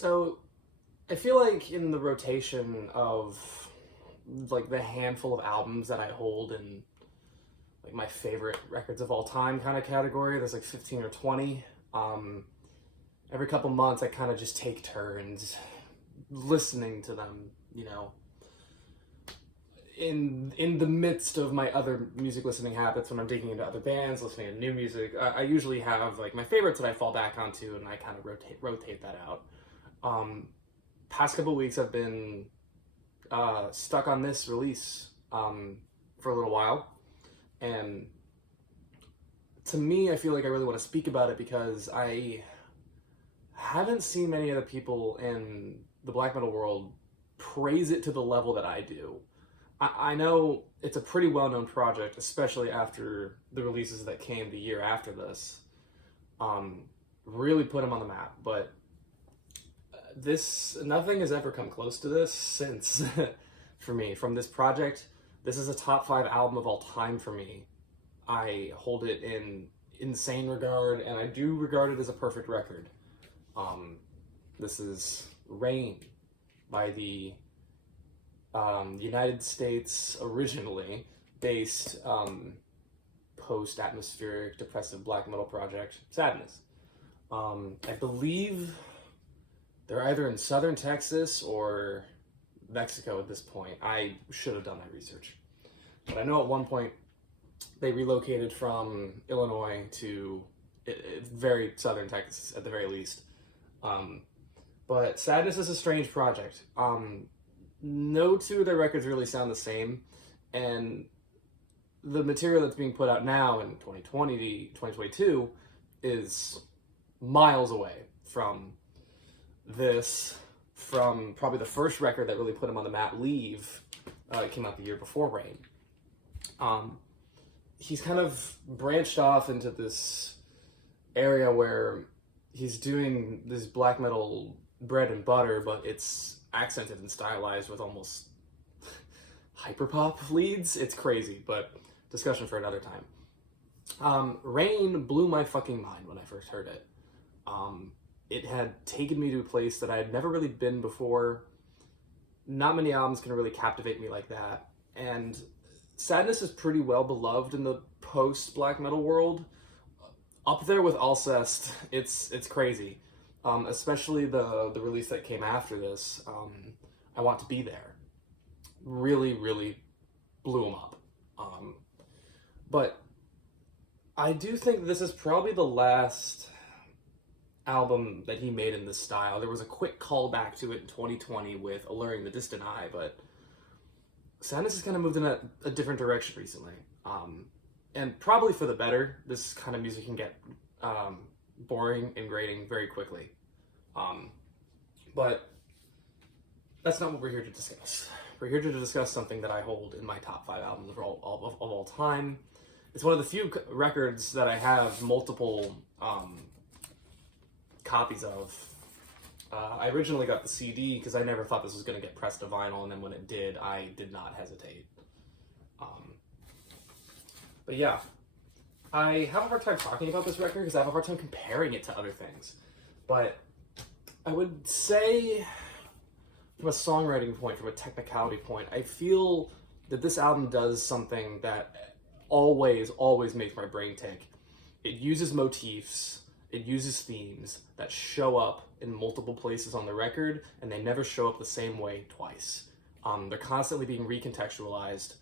So I feel like in the rotation of like the handful of albums that I hold in like my favorite records of all time kind of category, there's like 15 or 20. Um, every couple months I kind of just take turns listening to them, in the midst of my other music listening habits. When I'm digging into other bands, listening to new music, I usually have like my favorites that I fall back onto, and I kind of rotate that out. Um, Past couple weeks I've been stuck on this release for a little while, and to me I feel like I really want to speak about it because I haven't seen many other people in the black metal world praise it to the level that I do. I know it's a pretty well-known project, especially after the releases that came the year after this. Really put them on the map, but nothing has ever come close to this since. For me, from this project, this is a top 5 album of all time for me. I hold it in insane regard, and I do regard it as a perfect record. This is Rain by the United States originally based post-atmospheric depressive black metal project Sadness. I believe they're either in southern Texas or Mexico at this point. I should have done my research. But I know at one point they relocated from Illinois to very southern Texas at the very least. But Sadness is a strange project. No two of their records really sound the same, and the material that's being put out now in 2020 to 2022 is miles away from this, from probably the first record that really put him on the map, Leave. It came out the year before Rain. He's kind of branched off into this area where he's doing this black metal bread and butter, but it's accented and stylized with almost hyperpop leads. It's crazy, but discussion for another time. Rain blew my fucking mind when I first heard it. It had taken me to a place that I had never really been before. Not many albums can really captivate me like that. And Sadness is pretty well beloved in the post-black metal world. Up there with Alcest, it's crazy. Especially the release that came after this, I Want to Be There. Really, really blew him up. But I do think this is probably the last album that he made in this style. There was a quick callback to it in 2020 with Alluring the Distant Eye, but Sadness has kind of moved in a different direction recently. And probably for the better. This kind of music can get boring and grating very quickly. But that's not what we're here to discuss. We're here to discuss something that I hold in my top 5 albums of all time. It's one of the few records that I have multiple copies of. I originally got the CD because I never thought this was going to get pressed to vinyl, and then when it did, I did not hesitate. But yeah, I have a hard time talking about this record because I have a hard time comparing it to other things. But I would say, from a songwriting point, from a technicality point, I feel that this album does something that always makes my brain tick. It uses motifs, it uses themes that show up in multiple places on the record, and they never show up the same way twice. They're constantly being recontextualized,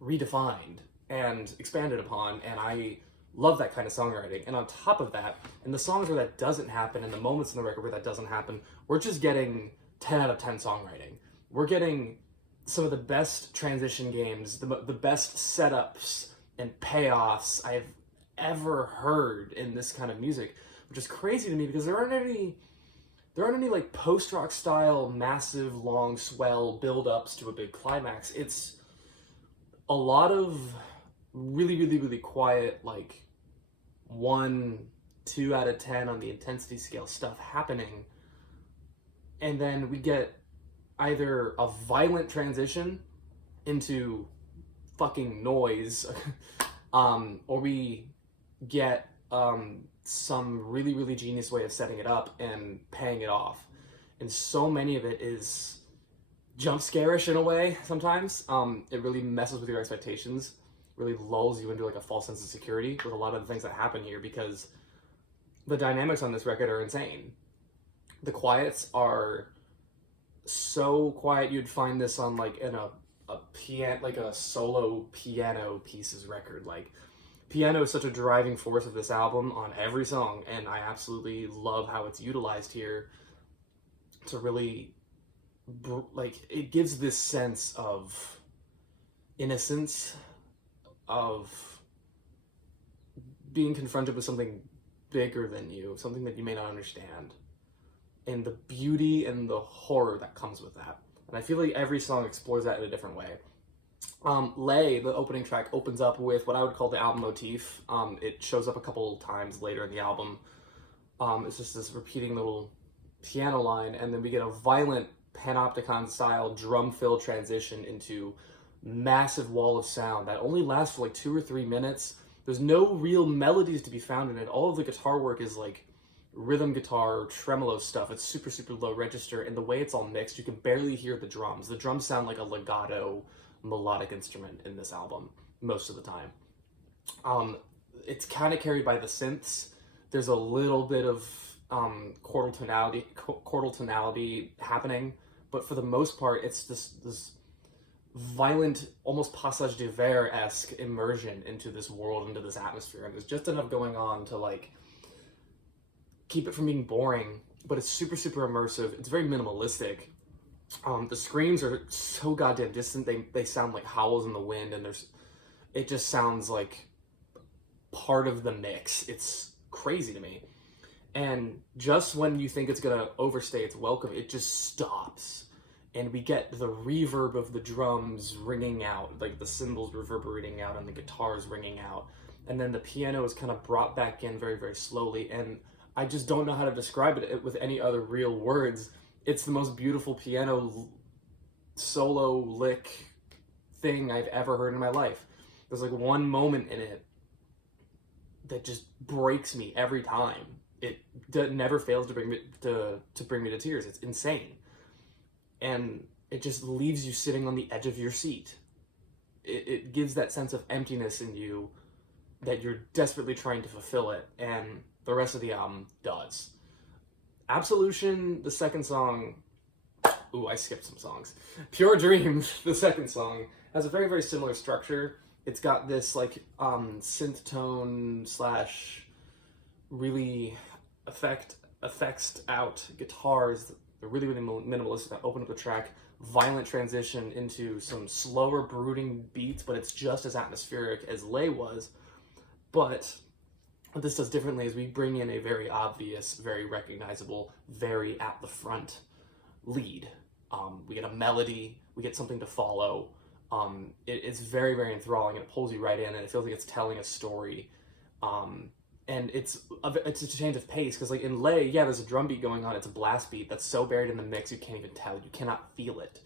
redefined, and expanded upon, and I love that kind of songwriting. And on top of that, in the songs where that doesn't happen, in the moments in the record where that doesn't happen, we're just getting 10 out of 10 songwriting. We're getting some of the best transition games, the best setups and payoffs I've ever heard in this kind of music, which is crazy to me because there aren't any like post-rock style massive long swell build-ups to a big climax. It's a lot of really quiet, like 1, 2 out of 10 on the intensity scale stuff happening, and then we get either a violent transition into fucking noise, or we get some really, really genius way of setting it up and paying it off. And so many of it is jump scarish in a way sometimes. It really messes with your expectations, really lulls you into like a false sense of security with a lot of the things that happen here, because the dynamics on this record are insane. The quiets are so quiet you'd find this on like in a piano, like a solo piano pieces record. Like, piano is such a driving force of this album on every song, and I absolutely love how it's utilized here to really like, it gives this sense of innocence, of being confronted with something bigger than you, something that you may not understand, and the beauty and the horror that comes with that. And I feel like every song explores that in a different way. Lay, the opening track, opens up with what I would call the album motif. It shows up a couple times later in the album. It's just this repeating little piano line, and then we get a violent panopticon style drum fill transition into massive wall of sound that only lasts for like 2 or 3 minutes. There's no real melodies to be found in it. All of the guitar work is like rhythm guitar, tremolo stuff. It's super, super low register, and the way it's all mixed, you can barely hear the drums. The drums sound like a legato melodic instrument in this album most of the time. It's kind of carried by the synths. There's a little bit of chordal tonality happening, but for the most part, it's this violent, almost passage de verre-esque immersion into this world, into this atmosphere, and there's just enough going on to like keep it from being boring, but it's super, super immersive. It's very minimalistic. The screams are so goddamn distant. They sound like howls in the wind, and it just sounds like part of the mix. It's crazy to me. And just when you think it's gonna overstay its welcome, it just stops. And we get the reverb of the drums ringing out, like the cymbals reverberating out and the guitars ringing out. And then the piano is kind of brought back in very, very slowly. And I just don't know how to describe it with any other real words. It's the most beautiful piano solo lick thing I've ever heard in my life. There's like one moment in it that just breaks me every time. It never fails to bring me to tears. It's insane. And it just leaves you sitting on the edge of your seat. It gives that sense of emptiness in you that you're desperately trying to fulfill it, and the rest of the album does. Absolution, the second song, ooh, I skipped some songs. Pure Dreams, the second song, has a very, very similar structure. It's got this like synth tone slash really effects out guitars. They're really, really minimalistic that open up the track. Violent transition into some slower, brooding beats, but it's just as atmospheric as Lay was. But what this does differently is we bring in a very obvious, very recognizable, very at the front lead. We get a melody, we get something to follow. It's very, very enthralling, and it pulls you right in, and it feels like it's telling a story. And it's a change of pace, because like in Lay, yeah, there's a drum beat going on. It's a blast beat that's so buried in the mix you can't even tell. You cannot feel it.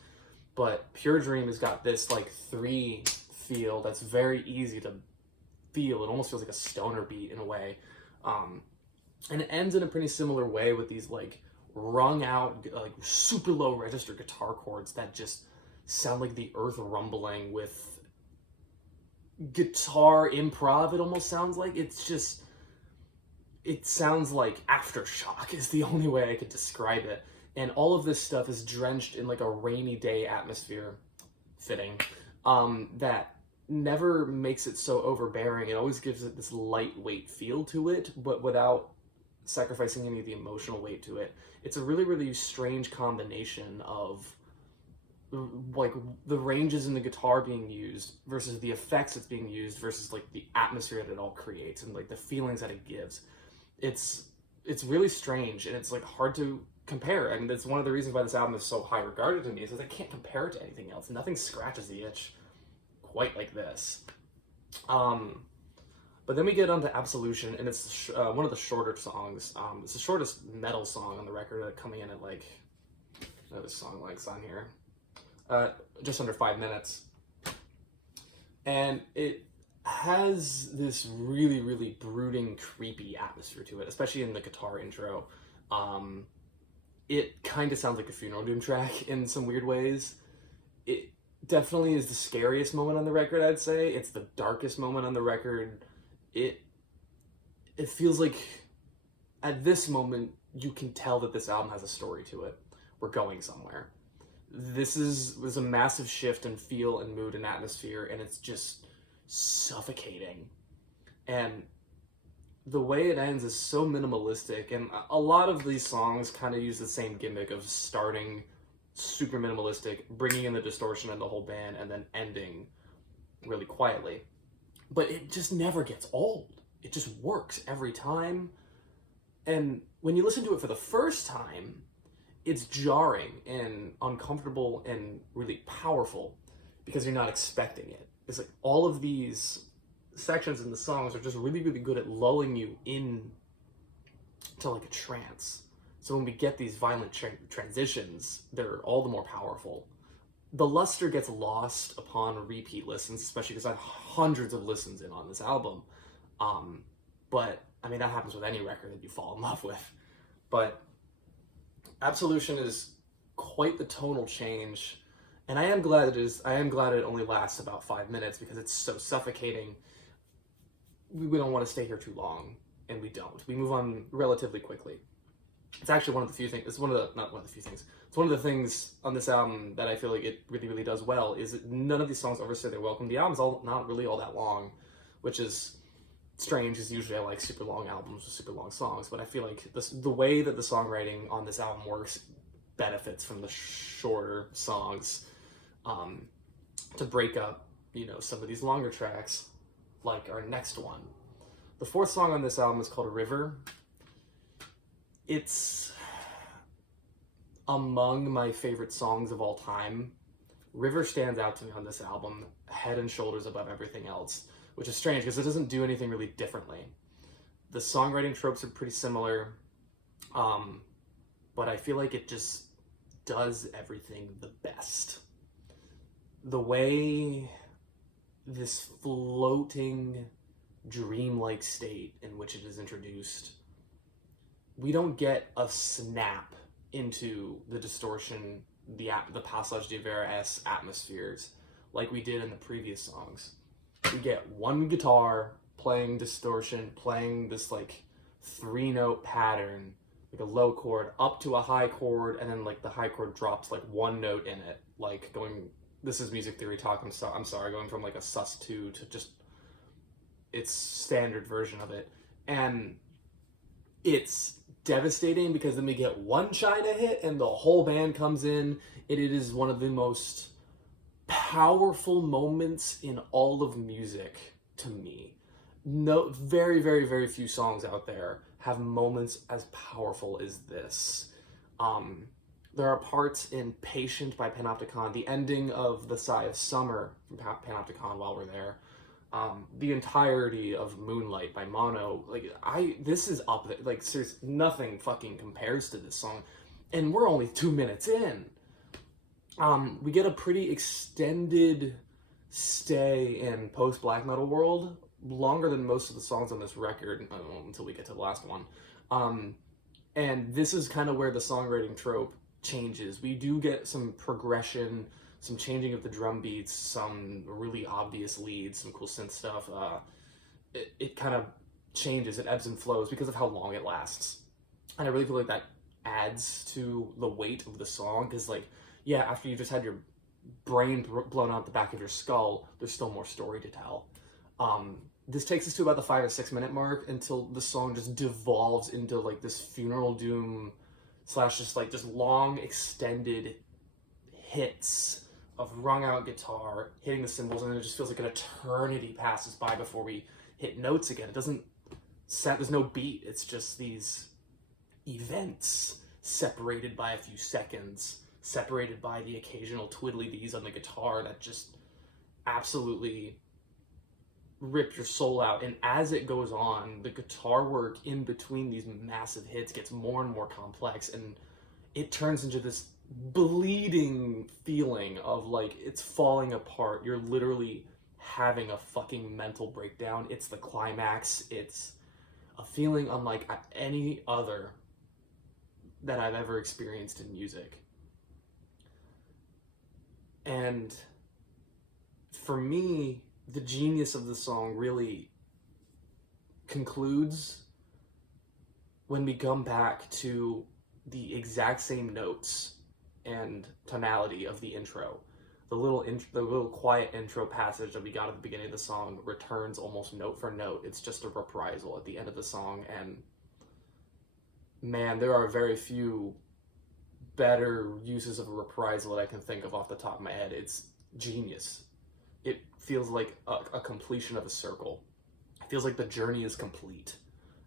But Pure Dream has got this like 3 feel that's very easy to feel. It almost feels like a stoner beat in a way. And it ends in a pretty similar way with these like wrung out, like super low register guitar chords that just sound like the earth rumbling with guitar improv. It almost sounds like it sounds like Aftershock is the only way I could describe it. And all of this stuff is drenched in like a rainy day atmosphere, fitting, that never makes it so overbearing. It always gives it this lightweight feel to it, but without sacrificing any of the emotional weight to it. It's a really, really strange combination of like the ranges in the guitar being used versus the effects that's being used versus like the atmosphere that it all creates and like the feelings that it gives. It's really strange, and it's like hard to compare. I mean, that's one of the reasons why this album is so high regarded to me, is that I can't compare it to anything else. Nothing scratches the itch quite like this. But then we get onto Absolution, and it's one of the shorter songs. It's the shortest metal song on the record, coming in at like, I know the song length's on here, just under 5 minutes. And it has this really, really brooding, creepy atmosphere to it, especially in the guitar intro. It kind of sounds like a funeral doom track in some weird ways. It definitely is the scariest moment on the record, I'd say. It's the darkest moment on the record. It feels like at this moment you can tell that this album has a story to it. We're going somewhere. This was a massive shift in feel and mood and atmosphere, and it's just suffocating. And the way it ends is so minimalistic, and a lot of these songs kind of use the same gimmick of starting super minimalistic, bringing in the distortion and the whole band, and then ending really quietly. But it just never gets old. It just works every time. And when you listen to it for the first time, it's jarring and uncomfortable and really powerful because you're not expecting it. It's like all of these sections in the songs are just really, really good at lulling you in to like a trance. So when we get these violent transitions, they're all the more powerful. The luster gets lost upon repeat listens, especially because I have hundreds of listens in on this album. But I mean, that happens with any record that you fall in love with. But Absolution is quite the tonal change, and I am glad it only lasts about 5 minutes because it's so suffocating. We don't want to stay here too long, and we don't. We move on relatively quickly. It's actually one of the few things. It's one of the things on this album that I feel like it really, really does well. Is that none of these songs overstay their welcome. The album's not really all that long, which is strange, because usually I like super long albums with super long songs. But I feel like the way that the songwriting on this album works benefits from the shorter songs, to break up, some of these longer tracks, like our next one. The fourth song on this album is called River. It's among my favorite songs of all time. River stands out to me on this album, head and shoulders above everything else, which is strange because it doesn't do anything really differently. The songwriting tropes are pretty similar, but I feel like it just does everything the best. The way this floating, dreamlike state in which it is introduced, we don't get a snap into the distortion, the Passage de Verres atmospheres like we did in the previous songs. We get one guitar playing distortion, playing this like 3-note pattern, like a low chord up to a high chord, and then like the high chord drops like one note in it, like going, this is music theory talk, I'm sorry, going from like a sus2 to just its standard version of it. And it's devastating because then we get one China hit and the whole band comes in, and it is one of the most powerful moments in all of music to me. No, very, very, very few songs out there have moments as powerful as this. There are parts in Patient by Panopticon, the ending of The Sigh of Summer from Panopticon while we're there, the entirety of Moonlight by Mono. This is up there. Like, seriously, nothing fucking compares to this song. And we're only 2 minutes in. We get a pretty extended stay in post-black metal world, longer than most of the songs on this record, until we get to the last one. And this is kind of where the songwriting trope changes. We do get some progression, some changing of the drum beats, some really obvious leads, some cool synth stuff. It kind of changes, it ebbs and flows because of how long it lasts. And I really feel like that adds to the weight of the song, because after you just had your brain blown out the back of your skull, there's still more story to tell. This takes us to about the 5 or 6 minute mark until the song just devolves into like this funeral doom / just long extended hits of wrung out guitar hitting the cymbals, and it just feels like an eternity passes by before we hit notes again. It doesn't there's no beat. It's just these events separated by a few seconds, separated by the occasional twiddly-dees on the guitar that just absolutely rip your soul out. And as it goes on, the guitar work in between these massive hits gets more and more complex, and it turns into this bleeding feeling of like it's falling apart. You're literally having a fucking mental breakdown. It's the climax. It's a feeling unlike any other that I've ever experienced in music. And for me, the genius of the song really concludes when we come back to the exact same notes and tonality of the intro. The little quiet intro passage that we got at the beginning of the song returns almost note for note. It's just a reprisal at the end of the song, and man, there are very few better uses of a reprisal that I can think of off the top of my head. It's genius. It feels like a completion of a circle. It feels like the journey is complete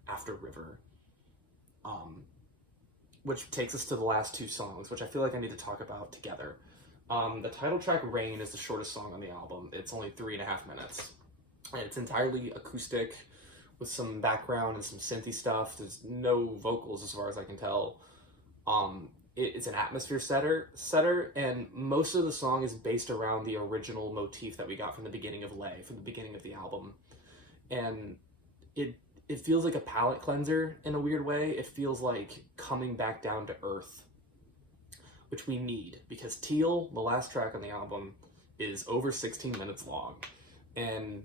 after River. Which takes us to the last two songs, which I feel like I need to talk about together. The title track, Rain, is the shortest song on the album. It's only 3.5 minutes. And it's entirely acoustic with some background and some synthy stuff. There's no vocals as far as I can tell. It's an atmosphere setter, and most of the song is based around the original motif that we got from the beginning of Lay, from the beginning of the album. And it feels like a palate cleanser in a weird way. It feels like coming back down to earth, which we need, because Teal, the last track on the album, is over 16 minutes long. And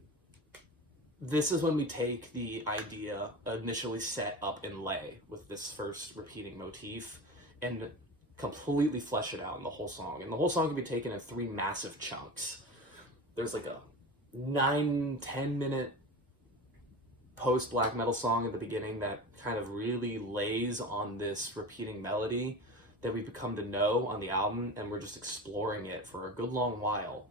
this is when we take the idea initially set up in Lay with this first repeating motif and completely flesh it out in the whole song. And the whole song can be taken in 3 massive chunks. There's like a 9-10 minute post-black metal song at the beginning that kind of really lays on this repeating melody that we've come to know on the album, and we're just exploring it for a good long while.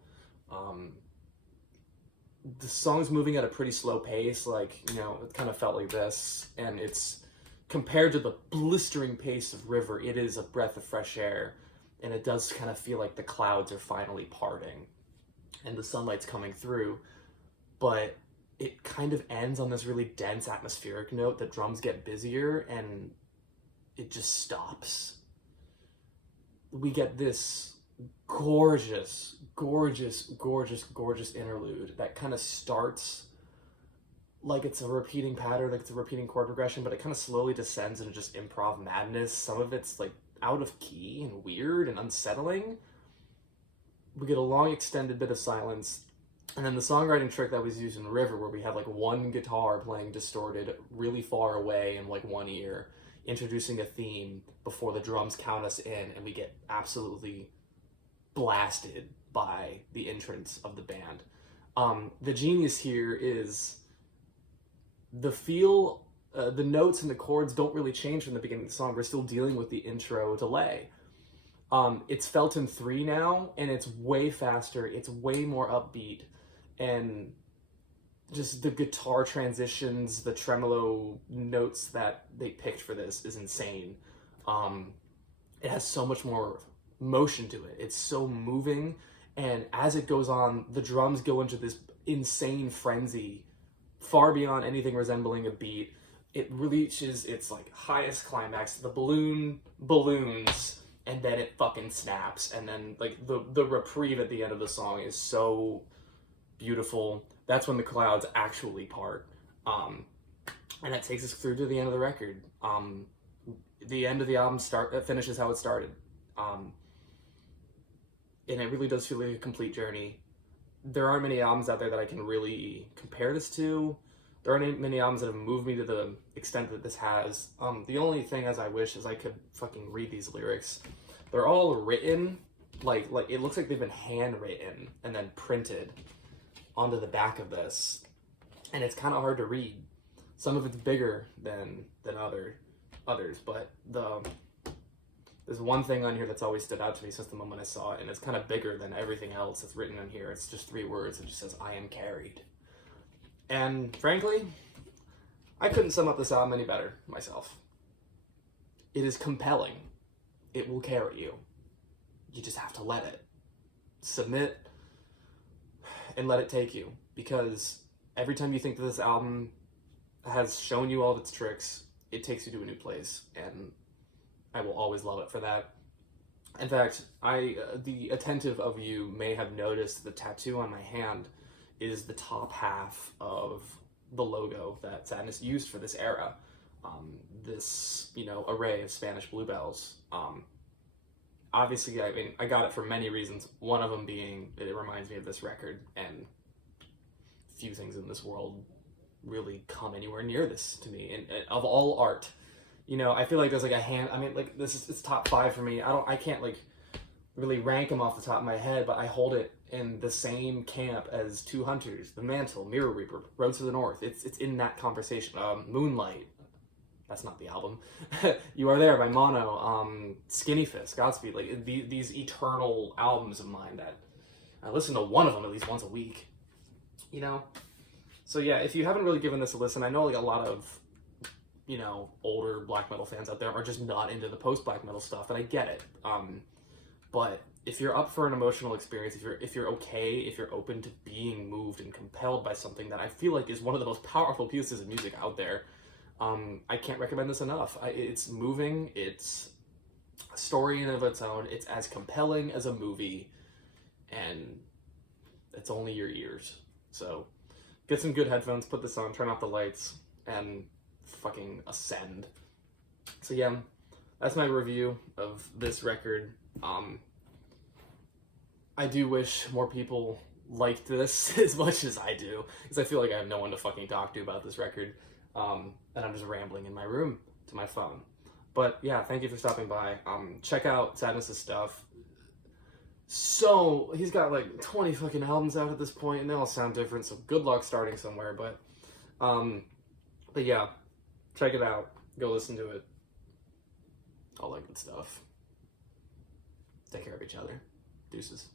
The song's moving at a pretty slow pace, like, you know, it kind of felt like this, and it's compared to the blistering pace of River, it is a breath of fresh air, and it does kind of feel like the clouds are finally parting and the sunlight's coming through, but it kind of ends on this really dense atmospheric note. The drums get busier and it just stops. We get this gorgeous interlude that kind of starts like it's a repeating pattern, like it's a repeating chord progression, but it kind of slowly descends into just improv madness. Some of it's like out of key and weird and unsettling. We get a long extended bit of silence, and then the songwriting trick that was used in River, where we have like one guitar playing distorted really far away in like one ear, introducing a theme before the drums count us in, and we get absolutely blasted by the entrance of the band. The genius here is the feel, the notes and the chords don't really change from the beginning of the song. We're still dealing with the intro delay. It's felt in 3 now, and it's way faster, it's way more upbeat, and just the guitar transitions, the tremolo notes that they picked for this is insane. It has so much more motion to it. It's so moving, and as it goes on, the drums go into this insane frenzy, far beyond anything resembling a beat. It reaches its like highest climax. The balloon balloons, and then it fucking snaps, and then like the reprieve at the end of the song is so beautiful. That's when the clouds actually part, and that takes us through to the end of the record. The end of the album finishes how it started, and it really does feel like a complete journey. There aren't many albums out there that I can really compare this to. There aren't many albums that have moved me to the extent that this has. The only thing as I wish is I could fucking read these lyrics. They're all written, like it looks like they've been handwritten and then printed onto the back of this. And it's kind of hard to read. Some of it's bigger than others, but there's one thing on here that's always stood out to me since the moment I saw it, and it's kind of bigger than everything else that's written in here. It's just 3 words. It just says, "I am carried." And frankly, I couldn't sum up this album any better myself. It is compelling. It will carry you. You just have to let it. Submit and let it take you. Because every time you think that this album has shown you all of its tricks, it takes you to a new place. And I will always love it for that. In fact, the attentive of you may have noticed the tattoo on my hand is the top half of the logo that Sadness used for this era. This, you know, array of Spanish bluebells. Obviously, I mean, I got it for many reasons. One of them being it reminds me of this record, and few things in this world really come anywhere near this to me. And of all art, you know, I feel like there's like a hand. I mean, like this is it's top 5 for me. I can't like really rank them off the top of my head, but I hold it in the same camp as Two Hunters, The Mantle, Mirror Reaper, Roads to the North. It's in that conversation. Moonlight. That's not the album. You Are There by Mono. Skinny Fist, Godspeed. Like these eternal albums of mine that I listen to one of them at least once a week. You know? So yeah, if you haven't really given this a listen, I know like a lot of, you know, older black metal fans out there are just not into the post-black metal stuff, and I get it. But if you're up for an emotional experience, if you're okay, if you're open to being moved and compelled by something that I feel like is one of the most powerful pieces of music out there, I can't recommend this enough. It's moving, it's a story in and of its own, it's as compelling as a movie, and it's only your ears. So get some good headphones, put this on, turn off the lights, and fucking ascend. So yeah, that's my review of this record. I do wish more people liked this as much as I do, because I feel like I have no one to fucking talk to about this record. And I'm just rambling in my room to my phone. But yeah, thank you for stopping by. Check out Sadness's stuff. So, he's got like 20 fucking albums out at this point, and they all sound different, so good luck starting somewhere, but yeah, check it out. Go listen to it. All that good stuff. Take care of each other. Deuces.